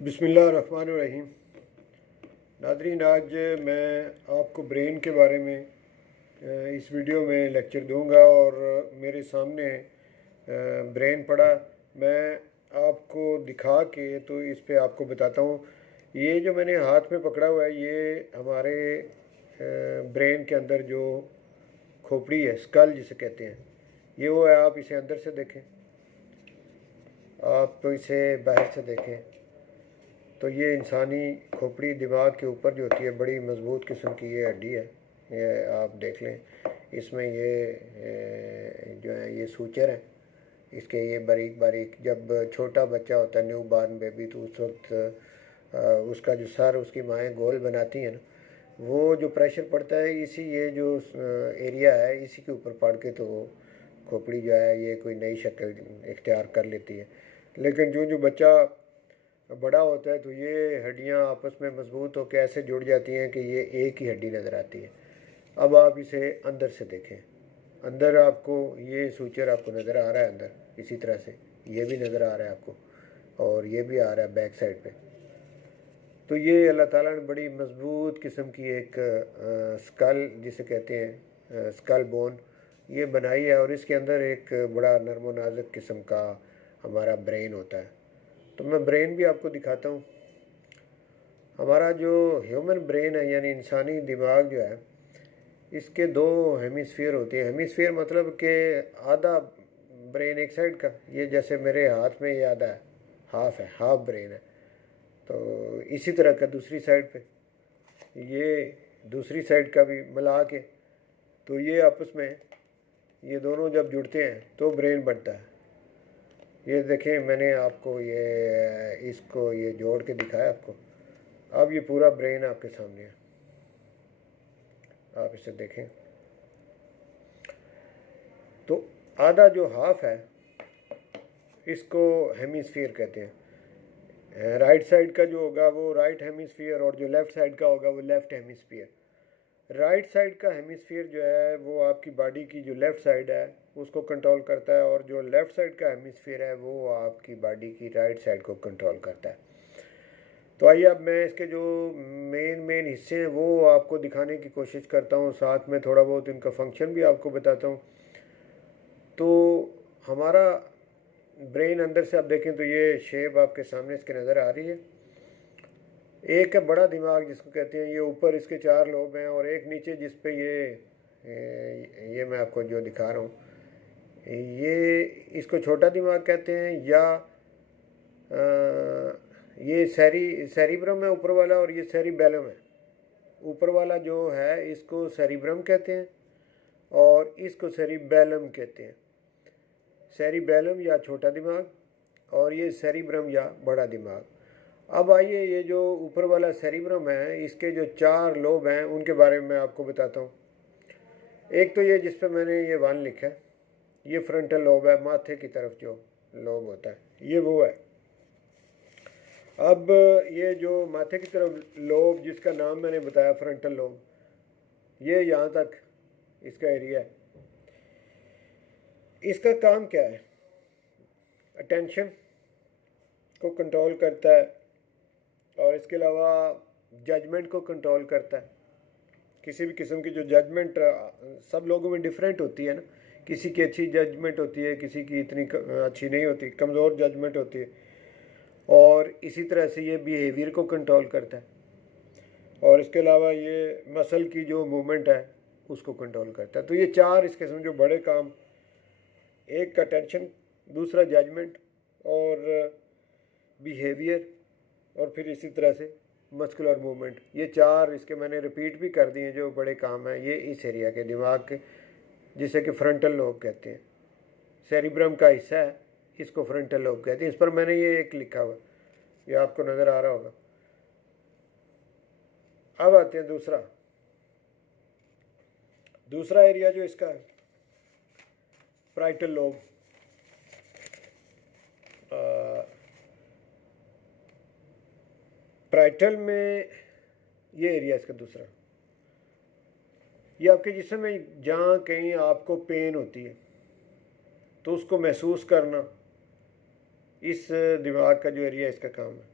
बिस्मिल्लाहिर्रहमानिर्रहीम। नाज़रीन, आज मैं आपको ब्रेन के बारे में इस वीडियो में लेक्चर दूंगा और मेरे सामने ब्रेन पड़ा। मैं आपको दिखा के तो इस पे आपको बताता हूँ। ये जो मैंने हाथ में पकड़ा हुआ है ये हमारे ब्रेन के अंदर जो खोपड़ी है, स्कल जिसे कहते हैं, ये वो है। आप इसे अंदर से देखें, आप तो इसे बाहर से देखें तो ये इंसानी खोपड़ी दिमाग के ऊपर जो होती है, बड़ी मज़बूत किस्म की ये हड्डी है। ये आप देख लें, इसमें ये जो है ये सूचर है इसके, ये बारीक बारीक। जब छोटा बच्चा होता है, न्यू बॉर्न बेबी, तो उस वक्त उसका जो सर उसकी माएँ गोल बनाती हैं ना, वो जो प्रेशर पड़ता है इसी ये जो एरिया है इसी के ऊपर पड़ के तो खोपड़ी जो है ये कोई नई शक्ल इख्तियार कर लेती है। लेकिन जो जो बच्चा बड़ा होता है तो ये हड्डियाँ आपस में मजबूत होकर ऐसे जुड़ जाती हैं कि ये एक ही हड्डी नज़र आती है। अब आप इसे अंदर से देखें, अंदर आपको ये सूचर आपको नज़र आ रहा है अंदर, इसी तरह से ये भी नज़र आ रहा है आपको, और ये भी आ रहा है बैक साइड पे। तो ये अल्लाह ताला ने बड़ी मजबूत किस्म की एक स्कल जिसे कहते हैं, स्कल बोन, ये बनाई है, और इसके अंदर एक बड़ा नरम नाजुक किस्म का हमारा ब्रेन होता है। तो मैं ब्रेन भी आपको दिखाता हूँ। हमारा जो ह्यूमन ब्रेन है यानी इंसानी दिमाग जो है, इसके दो हेमिस्फीयर होते हैं। हेमिस्फीयर मतलब कि आधा ब्रेन एक साइड का, ये जैसे मेरे हाथ में ये आधा है, हाफ है, हाफ ब्रेन है। तो इसी तरह का दूसरी साइड पे ये दूसरी साइड का भी मिला के, तो ये आपस में ये दोनों जब जुड़ते हैं तो ब्रेन बनता है। ये देखें, मैंने आपको ये इसको ये जोड़ के दिखाया आपको। अब ये पूरा ब्रेन आपके सामने है, आप इसे देखें। तो आधा जो हाफ है इसको हेमिस्फीयर कहते हैं। राइट साइड का जो होगा वो राइट हेमिस्फीयर, और जो लेफ़्ट साइड का होगा वो लेफ़्ट हेमिस्फीयर। राइट साइड का हेमिस्फीयर जो है वो आपकी बॉडी की जो लेफ़्ट साइड है उसको कंट्रोल करता है, और जो लेफ़्ट साइड का हेमिस्फीयर है वो आपकी बॉडी की राइट साइड को कंट्रोल करता है। तो आइए अब मैं इसके जो मेन हिस्से हैं वो आपको दिखाने की कोशिश करता हूँ, साथ में थोड़ा बहुत इनका फंक्शन भी आपको बताता हूँ। तो हमारा ब्रेन अंदर से आप देखें तो ये शेप आपके सामने इसके नज़र आ रही है। एक है बड़ा दिमाग जिसको कहते हैं, ये ऊपर इसके 4 लोब हैं, और एक नीचे जिस पे ये मैं आपको जो दिखा रहा हूँ, ये इसको छोटा दिमाग कहते हैं, या ये सेरिब्रम है ऊपर वाला, और ये सेरिबेलम है। ऊपर वाला जो है इसको सेरिब्रम कहते हैं और इसको सेरिबेलम कहते हैं। सेरिबेलम या छोटा दिमाग, और ये सेरिब्रम या बड़ा दिमाग। अब आइए, ये जो ऊपर वाला सेरिब्रम है इसके जो 4 लोब हैं उनके बारे में मैं आपको बताता हूँ। एक तो ये जिस पे मैंने ये 1 लिखा है, ये फ्रंटल लोब है, माथे की तरफ जो लोब होता है ये वो है। अब ये जो माथे की तरफ लोब जिसका नाम मैंने बताया फ्रंटल लोब, ये यहाँ तक इसका एरिया है। इसका काम क्या है? अटेंशन को कंट्रोल करता है, और इसके अलावा जजमेंट को कंट्रोल करता है। किसी भी किस्म की जो जजमेंट सब लोगों में डिफरेंट होती है ना, किसी की अच्छी जजमेंट होती है, किसी की इतनी अच्छी नहीं होती, कमज़ोर जजमेंट होती है। और इसी तरह से ये बिहेवियर को कंट्रोल करता है, और इसके अलावा ये मसल की जो मूवमेंट है उसको कंट्रोल करता है। तो ये 4 इस किस्म जो बड़े काम, एक का टेंशन, दूसरा जजमेंट, और बिहेवियर, और फिर इसी तरह से मस्कुलर मूवमेंट, ये 4 इसके मैंने रिपीट भी कर दिए जो बड़े काम हैं। ये इस एरिया के दिमाग के, जिसे कि फ्रंटल लोब कहते हैं, सेरिब्रम का हिस्सा है, इसको फ्रंटल लोब कहते हैं। इस पर मैंने ये एक लिखा हुआ, ये आपको नज़र आ रहा होगा। अब आते हैं दूसरा एरिया जो इसका है, प्राइटल लोब। प्राइटल में ये एरिया इसका दूसरा, ये आपके जिस्म में जहाँ कहीं आपको पेन होती है तो उसको महसूस करना, इस दिमाग का जो एरिया इसका काम है।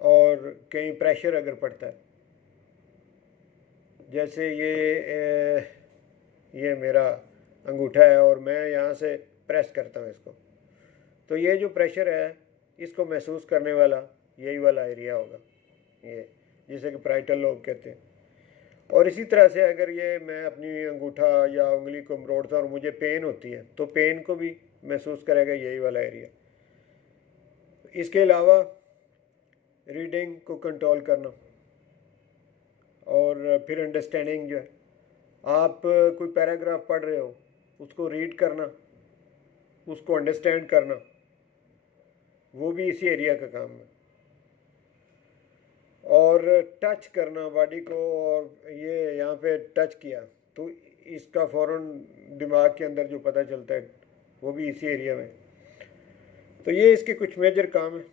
और कहीं प्रेशर अगर पड़ता है, जैसे ये मेरा अंगूठा है और मैं यहाँ से प्रेस करता हूँ इसको, तो ये जो प्रेशर है इसको महसूस करने वाला यही वाला एरिया होगा, ये जिसे कि पैराइटल लोब कहते हैं। और इसी तरह से अगर ये मैं अपनी अंगूठा या उंगली को मरोड़ता हूँ और मुझे पेन होती है तो पेन को भी महसूस करेगा यही वाला एरिया। इसके अलावा रीडिंग को कंट्रोल करना और फिर अंडरस्टैंडिंग जो है, आप कोई पैराग्राफ पढ़ रहे हो उसको रीड करना, उसको अंडरस्टैंड करना, वो भी इसी एरिया का काम है। और टच करना बॉडी को, और ये यहाँ पे टच किया तो इसका फ़ौरन दिमाग के अंदर जो पता चलता है वो भी इसी एरिया में। तो ये इसके कुछ मेजर काम हैं।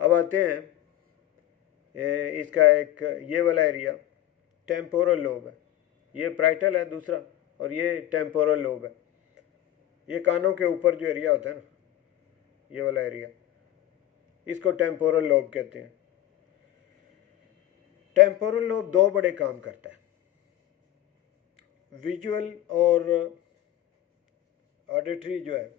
अब आते हैं इसका एक ये वाला एरिया टेम्पोरल लोब है, ये पैराइटल है दूसरा और ये टेम्पोरल लोब है। ये कानों के ऊपर जो एरिया होता है ना, ये वाला एरिया, इसको टेम्पोरल लोब कहते हैं। टेम्पोरल लोब दो बड़े काम करता है, विजुअल और ऑडिटरी जो है,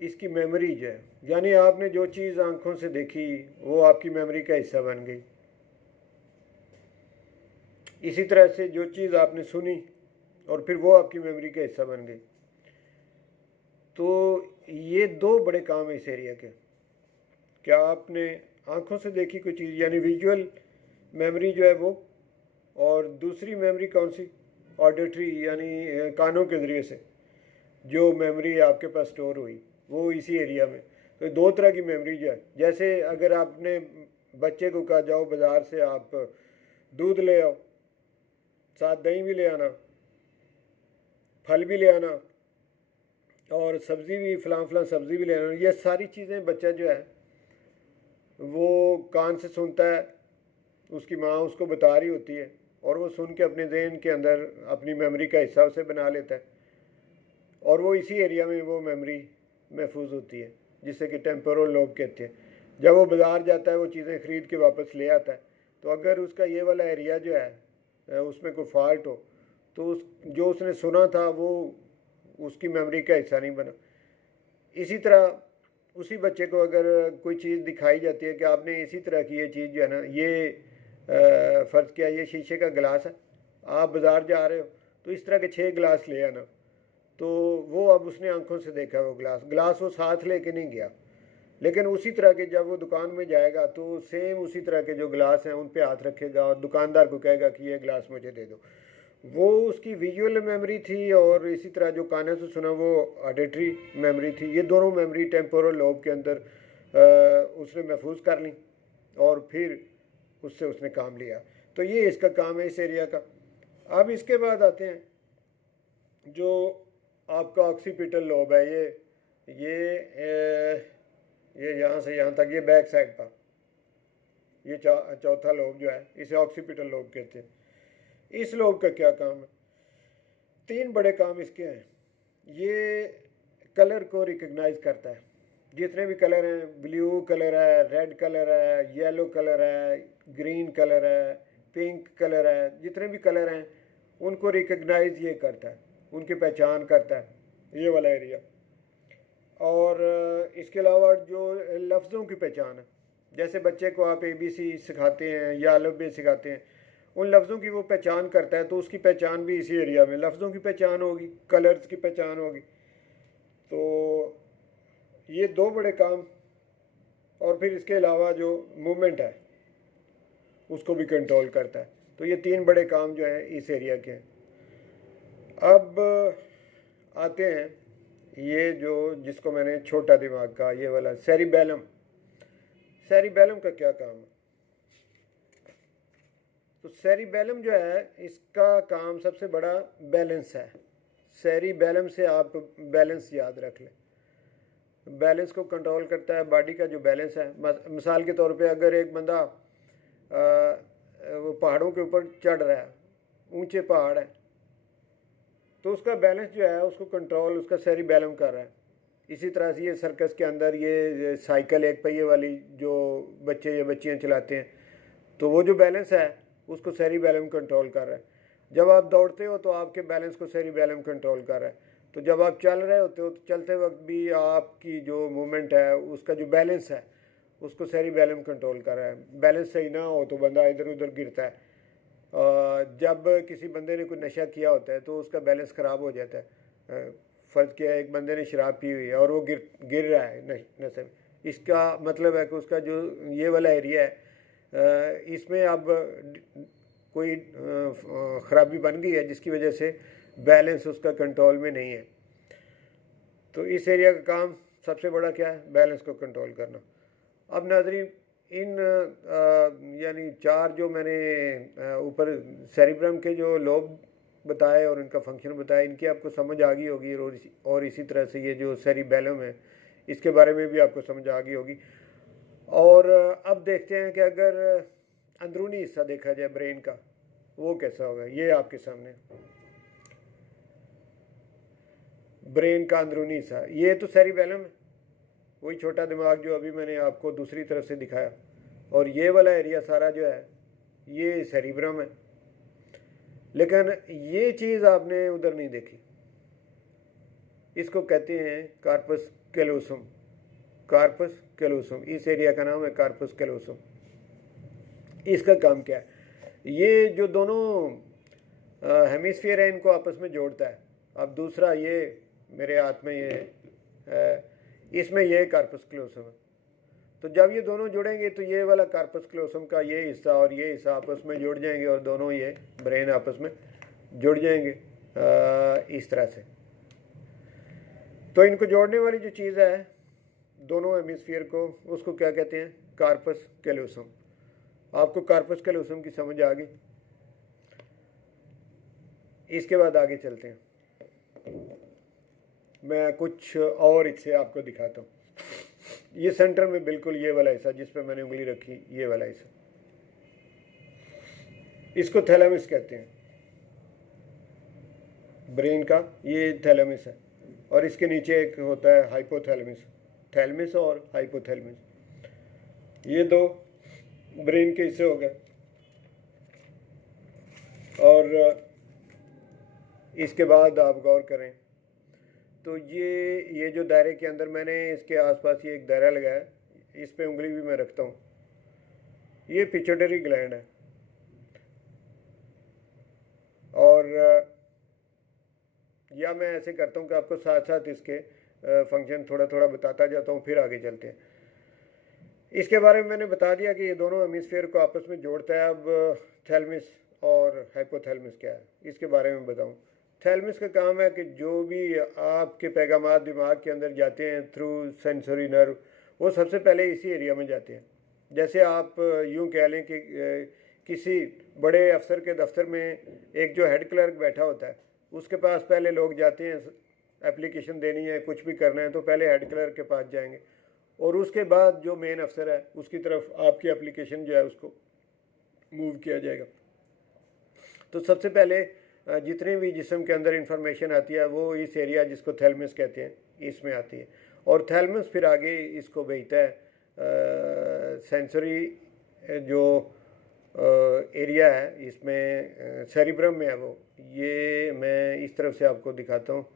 इसकी मेमोरी जो है, यानी आपने जो चीज़ आंखों से देखी वो आपकी मेमोरी का हिस्सा बन गई। इसी तरह से जो चीज़ आपने सुनी और फिर वो आपकी मेमोरी का हिस्सा बन गई। तो ये दो बड़े काम है इस एरिया के। क्या आपने आंखों से देखी कोई चीज़ यानी विजुअल मेमोरी जो है वो, और दूसरी मेमोरी कौन सी, ऑडिटरी यानी कानों के ज़रिए से जो मेमोरी आपके पास स्टोर हुई वो इसी एरिया में। तो दो तरह की मेमोरी जो है, जैसे अगर आपने बच्चे को कहा जाओ बाज़ार से आप दूध ले आओ, साथ दही भी ले आना, फल भी ले आना और सब्ज़ी भी फ़लाँ सब्ज़ी भी ले आना, ये सारी चीज़ें बच्चा जो है वो कान से सुनता है, उसकी माँ उसको बता रही होती है और वो सुन के अपने जहन के अंदर अपनी मेमोरी का हिस्सा उसे बना लेता है और वो इसी एरिया में वो मेमोरी महफूज होती है, जिसे कि टेम्पोरल लोब कहते हैं। जब वो बाज़ार जाता है वो चीज़ें ख़रीद के वापस ले आता है, तो अगर उसका ये वाला एरिया जो है उसमें कोई फॉल्ट हो तो उस जो उसने सुना था वो उसकी मेमोरी का हिस्सा नहीं बना। इसी तरह उसी बच्चे को अगर कोई चीज़ दिखाई जाती है कि आपने इसी तरह की ये चीज़ जो है ना, ये फ़र्ज़ किया ये शीशे का गिलास है, आप बाज़ार जा रहे हो तो इस तरह के 6 गिलास ले आना, तो वो अब उसने आंखों से देखा वो गिलास वो साथ लेके नहीं गया, लेकिन उसी तरह के जब वो दुकान में जाएगा तो सेम उसी तरह के जो गिलास हैं उन पे हाथ रखेगा और दुकानदार को कहेगा कि ये गिलास मुझे दे दो। वो उसकी विजुअल मेमोरी थी और इसी तरह जो कानों से सुना वो ऑडिटरी मेमोरी थी। ये दोनों मेमोरी टेम्पोरल लोब के अंदर उसने महफूज कर ली और फिर उससे उसने काम लिया। तो ये इसका काम है इस एरिया का। अब इसके बाद आते हैं जो आपका ऑक्सीपिटल लोब है, ये यहाँ से यहाँ तक, ये बैक साइड का ये चौथा लोब जो है इसे ऑक्सीपिटल लोब कहते हैं। इस लोब का क्या काम है, 3 बड़े काम इसके हैं। ये कलर को रिकग्नाइज करता है, जितने भी कलर हैं, ब्लू कलर है, रेड कलर है, येलो कलर है, ग्रीन कलर है, पिंक कलर है, जितने भी कलर हैं उनको रिकग्नाइज ये करता है, उनकी पहचान करता है, ये वाला एरिया। और इसके अलावा जो लफ्ज़ों की पहचान है, जैसे बच्चे को आप ABC सिखाते हैं या अलफ़बेट सिखाते हैं, उन लफ्ज़ों की वो पहचान करता है, तो उसकी पहचान भी इसी एरिया में, लफ्ज़ों की पहचान होगी, कलर्स की पहचान होगी। तो ये 2 बड़े काम, और फिर इसके अलावा जो मूवमेंट है उसको भी कंट्रोल करता है। तो ये 3 बड़े काम जो हैं इस एरिया के हैं। अब आते हैं ये जो जिसको मैंने छोटा दिमाग का ये वाला सेरिबेलम, सेरिबेलम का क्या काम है। तो सेरिबेलम जो है इसका काम सबसे बड़ा बैलेंस है। सेरिबेलम से आप बैलेंस याद रख लें, बैलेंस को कंट्रोल करता है, बॉडी का जो बैलेंस है। मिसाल के तौर पे अगर एक बंदा वो पहाड़ों के ऊपर चढ़ रहा है, ऊंचे पहाड़ है, तो उसका बैलेंस जो है उसको कंट्रोल उसका सेरिबेलम कर रहा है। इसी तरह से ये सर्कस के अंदर ये साइकिल एक पहिए वाली जो बच्चे या बच्चियाँ चलाते हैं, तो वो जो बैलेंस है उसको सेरिबैलम कंट्रोल कर रहा है। जब आप दौड़ते हो तो आपके बैलेंस को सेरिबैलम कंट्रोल कर रहा है। तो जब आप चल रहे होते हो तो चलते वक्त भी आपकी जो मूवमेंट है उसका जो बैलेंस है उसको सेरिबैलम कंट्रोल कर रहा है। बैलेंस सही ना हो तो बंदा इधर उधर गिरता है। जब किसी बंदे ने कोई नशा किया होता है तो उसका बैलेंस ख़राब हो जाता है। फ़र्ज़ किया एक बंदे ने शराब पी हुई है और वो गिर रहा है नशे में, इसका मतलब है कि उसका जो ये वाला एरिया है इसमें अब कोई ख़राबी बन गई है जिसकी वजह से बैलेंस उसका कंट्रोल में नहीं है। तो इस एरिया का काम सबसे बड़ा क्या है? बैलेंस को कंट्रोल करना। अब नाज़रीन, इन यानी 4 जो मैंने ऊपर सेरिब्रम के जो लोब बताए और इनका फंक्शन बताया, इनकी आपको समझ आ गई होगी। और इसी तरह से ये जो सेरिबैलम है इसके बारे में भी आपको समझ आ गई होगी। और अब देखते हैं कि अगर अंदरूनी हिस्सा देखा जाए ब्रेन का, वो कैसा होगा। ये आपके सामने ब्रेन का अंदरूनी हिस्सा, ये तो सेरिबैलम है, वही छोटा दिमाग जो अभी मैंने आपको दूसरी तरफ से दिखाया। और ये वाला एरिया सारा जो है ये सेरिब्रम है। लेकिन ये चीज़ आपने उधर नहीं देखी, इसको कहते हैं कार्पस कैलोसम। कार्पस कैलोसम, इस एरिया का नाम है कार्पस कैलोसम। इसका काम क्या है? ये जो दोनों हेमिस्फीयर है इनको आपस में जोड़ता है। अब दूसरा ये मेरे हाथ में ये है, इसमें ये कार्पस कैलोसम है। तो जब ये दोनों जुड़ेंगे तो ये वाला कार्पस कैलोसम का ये हिस्सा और ये हिस्सा आपस में जुड़ जाएंगे और दोनों ये ब्रेन आपस में जुड़ जाएंगे इस तरह से। तो इनको जोड़ने वाली जो चीज़ है दोनों हेमिस्फीयर को, उसको क्या कहते हैं? Corpus callosum. आपको कार्पस कैलोसम की समझ आ गई। इसके बाद आगे चलते हैं, मैं कुछ और इससे आपको दिखाता हूँ। ये सेंटर में बिल्कुल ये वाला हिस्सा जिस पे मैंने उंगली रखी, ये वाला हिस्सा, इसको थैलेमस कहते हैं। ब्रेन का ये थैलेमस है और इसके नीचे एक होता है हाइपोथैलेमस। थैलेमस और हाइपोथैलेमस, ये दो ब्रेन के हिस्से हो गए। और इसके बाद आप गौर करें तो ये जो दायरे के अंदर मैंने इसके आसपास ये एक दायरा लगाया, इस पे उंगली भी मैं रखता हूँ, ये पिट्यूटरी ग्लैंड है। और या मैं ऐसे करता हूँ कि आपको साथ साथ इसके फंक्शन थोड़ा थोड़ा बताता जाता हूँ, फिर आगे चलते हैं। इसके बारे में मैंने बता दिया कि ये दोनों हेमिस्फीयर को आपस में जोड़ता है। अब थैलेमस और हाइपोथैलेमस क्या है, इसके बारे में बताऊँ। थैलेमस का काम है कि जो भी आपके पैगामात दिमाग के अंदर जाते हैं थ्रू सेंसरी नर्व, वो सबसे पहले इसी एरिया में जाते हैं। जैसे आप यूँ कह लें कि किसी बड़े अफसर के दफ्तर में एक जो हेड क्लर्क बैठा होता है, उसके पास पहले लोग जाते हैं, एप्लीकेशन देनी है, कुछ भी करना है तो पहले हेड क्लर्क के पास जाएंगे और उसके बाद जो मेन अफसर है उसकी तरफ आपकी एप्लीकेशन जो है उसको मूव किया जाएगा। तो सबसे पहले जितने भी जिस्म के अंदर इंफॉर्मेशन आती है वो इस एरिया जिसको थैलेमस कहते हैं इसमें आती है। और थैलेमस फिर आगे इसको भेजता है सेंसरी जो एरिया है इसमें सेरिब्रम में है वो, ये मैं इस तरफ से आपको दिखाता हूँ।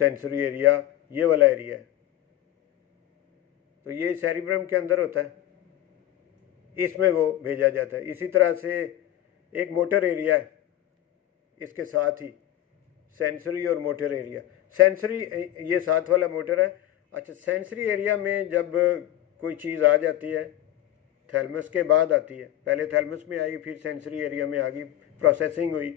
सेंसरी एरिया ये वाला एरिया है, तो ये सेरिब्रम के अंदर होता है, इसमें वो भेजा जाता है। इसी तरह से एक मोटर एरिया है इसके साथ ही, सेंसरी और मोटर एरिया। सेंसरी ये साथ वाला मोटर है। अच्छा, सेंसरी एरिया में जब कोई चीज़ आ जाती है थैलेमस के बाद आती है, पहले थैलेमस में आई फिर सेंसरी एरिया में आ गई, प्रोसेसिंग हुई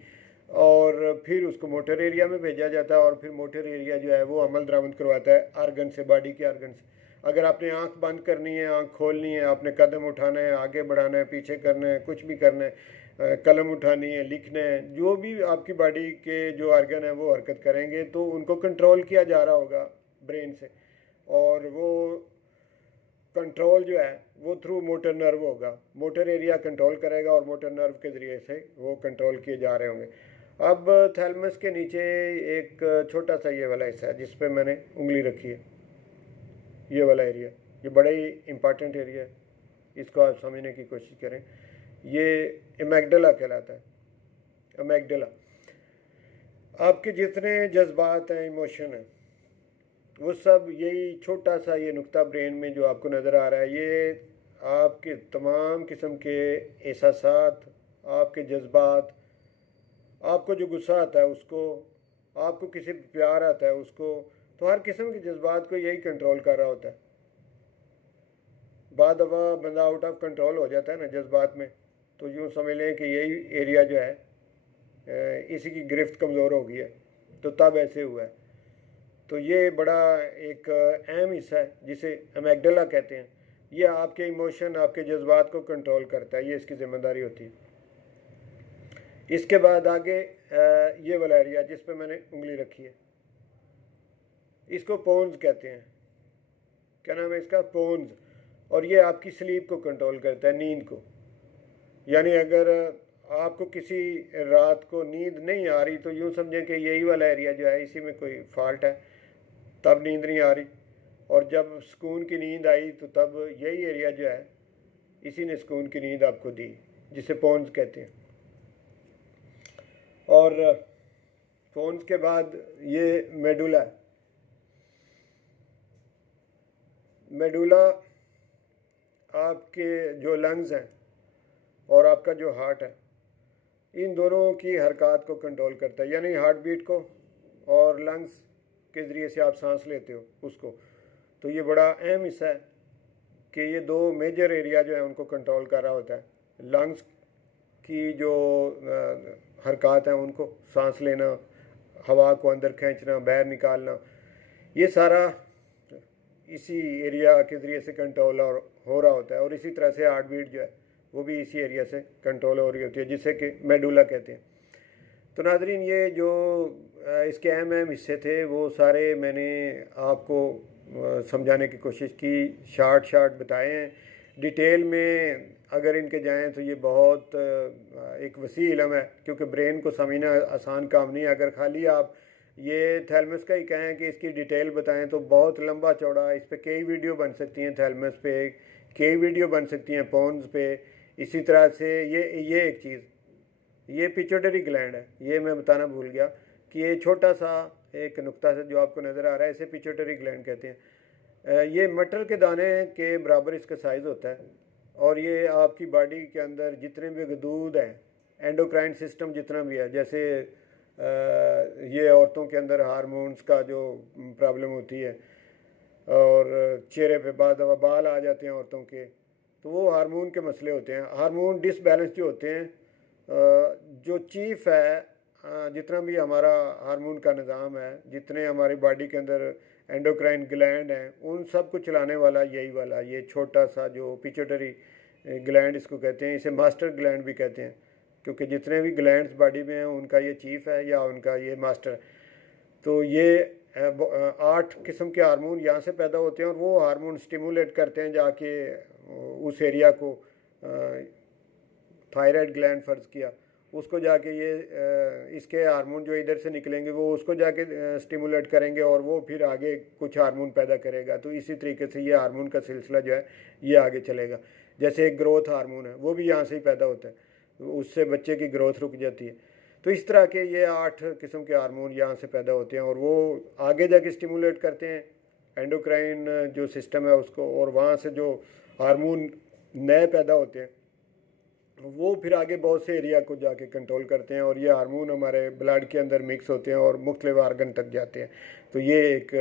और फिर उसको मोटर एरिया में भेजा जाता है और फिर मोटर एरिया जो है वो अमल दरामद करवाता है आर्गन से, बॉडी के आर्गन से। अगर आपने आंख बंद करनी है, आंख खोलनी है, आपने कदम उठाना है, आगे बढ़ाना है, पीछे करना है, कुछ भी करना है, कलम उठानी है, लिखना है, जो भी आपकी बॉडी के जो आर्गन है वो हरकत करेंगे तो उनको कंट्रोल किया जा रहा होगा ब्रेन से, और वो कंट्रोल जो है वो थ्रू मोटर नर्व होगा। मोटर एरिया कंट्रोल करेगा और मोटर नर्व के ज़रिए से वो कंट्रोल किए जा रहे होंगे। अब थैलमस के नीचे एक छोटा सा ये वाला हिस्सा है जिस पे मैंने उंगली रखी है, ये वाला एरिया, ये बड़ा ही इम्पॉर्टेंट एरिया है, इसको आप समझने की कोशिश करें। ये एमेगडाला कहलाता है। एमेगडाला आपके जितने जज्बात हैं, इमोशन हैं, वो सब यही छोटा सा ये नुक्ता ब्रेन में जो आपको नज़र आ रहा है, ये आपके तमाम किस्म के एहसासात, आपके जज्बात, आपको जो गुस्सा आता है उसको, आपको किसी पे प्यार आता है उसको, तो हर किस्म के जज्बात को यही कंट्रोल कर रहा होता है। बाद दफ़ा बंदा आउट ऑफ कंट्रोल हो जाता है ना जज्बात में, तो यूँ समझ लें कि यही एरिया जो है इसी की गिरफ्त कमज़ोर हो गई है, तो तब ऐसे हुआ है। तो ये बड़ा एक अहम हिस्सा है जिसे एमेगडाला कहते हैं। ये आपके इमोशन, आपके जज्बात को कंट्रोल करता है, ये इसकी ज़िम्मेदारी होती है। इसके बाद आगे ये वाला एरिया जिस पे मैंने उंगली रखी है, इसको पोन्स कहते हैं। क्या नाम है इसका? पोन्स। और ये आपकी स्लीप को कंट्रोल करता है, नींद को। यानी अगर आपको किसी रात को नींद नहीं आ रही तो यूँ समझें कि यही वाला एरिया जो है इसी में कोई फॉल्ट है, तब नींद नहीं आ रही। और जब सुकून की नींद आई तो तब यही एरिया जो है इसी ने सुकून की नींद आपको दी, जिसे पोन्स कहते हैं। और पोन्स के बाद ये मेडुला है। मेडुला आपके जो लंग्स हैं और आपका जो हार्ट है, इन दोनों की हरकत को कंट्रोल करता है। यानी हार्ट बीट को और लंग्स के ज़रिए से आप सांस लेते हो उसको। तो ये बड़ा अहम हिस्सा है कि ये दो मेजर एरिया जो है उनको कंट्रोल कर रहा होता है। लंग्स की जो हरकत हैं उनको, सांस लेना, हवा को अंदर खींचना, बाहर निकालना, ये सारा इसी एरिया के ज़रिए से कंट्रोल हो रहा होता है। और इसी तरह से हार्ट बीट जो है वो भी इसी एरिया से कंट्रोल हो रही होती है, जिसे कि मेडुला कहते हैं। तो नाज़रीन, ये जो इसके अहम अहम हिस्से थे वो सारे मैंने आपको समझाने की कोशिश की, शार्ट बताए हैं। डिटेल में अगर इनके जाएं तो ये बहुत एक वसी इल्म है, क्योंकि ब्रेन को समझना आसान काम नहीं है। अगर खाली आप ये थैलमस का ही कहें कि इसकी डिटेल बताएं तो बहुत लंबा चौड़ा, इस पर कई वीडियो बन सकती हैं, थैलमस पे कई वीडियो बन सकती हैं, पोन्स पे। इसी तरह से ये एक चीज़, ये पिट्यूटरी ग्लैंड है, ये मैं बताना भूल गया कि ये छोटा सा एक नुक्ता से जो आपको नज़र आ रहा है, इसे पिट्यूटरी ग्लैंड कहते हैं। ये मटर के दाने के बराबर इसका साइज़ होता है। और ये आपकी बॉडी के अंदर जितने भी गदूद हैं, एंडोक्राइन सिस्टम जितना भी है, जैसे ये औरतों के अंदर हार्मोन्स का जो प्रॉब्लम होती है और चेहरे पे बाद दफ़ा बाल आ जाते हैं औरतों के, तो वो हार्मोन के मसले होते हैं। हार्मोन डिसबैलेंस जो होते हैं, जो चीफ है, जितना भी हमारा हार्मोन का निज़ाम है, जितने हमारी बॉडी के अंदर एंडोक्राइन ग्लैंड हैं, उन सब को चलाने वाला यही वाला ये छोटा सा जो पिट्यूटरी ग्लैंड इसको कहते हैं। इसे मास्टर ग्लैंड भी कहते हैं, क्योंकि जितने भी ग्लैंड्स बॉडी में हैं उनका ये चीफ है या उनका ये मास्टर है। तो ये 8 किस्म के हार्मोन यहाँ से पैदा होते हैं और वो हार्मोन स्टिमुलेट करते हैं जाके उस एरिया को, थायराइड ग्लैंड फ़र्ज़ किया, उसको जाके ये इसके हार्मोन जो इधर से निकलेंगे वो उसको जाके स्टिमुलेट करेंगे और वो फिर आगे कुछ हार्मोन पैदा करेगा। तो इसी तरीके से ये हार्मोन का सिलसिला जो है ये आगे चलेगा। जैसे एक ग्रोथ हार्मोन है, वो भी यहाँ से ही पैदा होता है, उससे बच्चे की ग्रोथ रुक जाती है। तो इस तरह के ये 8 किस्म के हार्मोन यहाँ से पैदा होते हैं और वो आगे जाके स्टिमुलेट करते हैं एंडोक्राइन जो सिस्टम है उसको, और वहाँ से जो हार्मोन नए पैदा होते हैं वो फिर आगे बहुत से एरिया को जाके कंट्रोल करते हैं और ये हार्मोन हमारे ब्लड के अंदर मिक्स होते हैं और मुख्तलिफ आर्गन तक जाते हैं। तो ये एक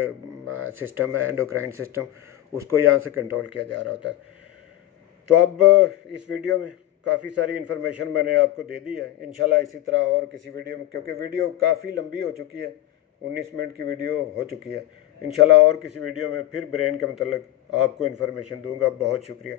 सिस्टम है एंडोक्राइन सिस्टम, उसको यहाँ से कंट्रोल किया जा रहा होता है। तो अब इस वीडियो में काफ़ी सारी इन्फॉर्मेशन मैंने आपको दे दी है। इंशाल्लाह इसी तरह और किसी वीडियो में, क्योंकि वीडियो काफ़ी लंबी हो चुकी है, 19 मिनट की वीडियो हो चुकी है, इंशाल्लाह और किसी वीडियो में फिर ब्रेन के मतलब आपको इन्फॉर्मेशन दूंगा। बहुत शुक्रिया।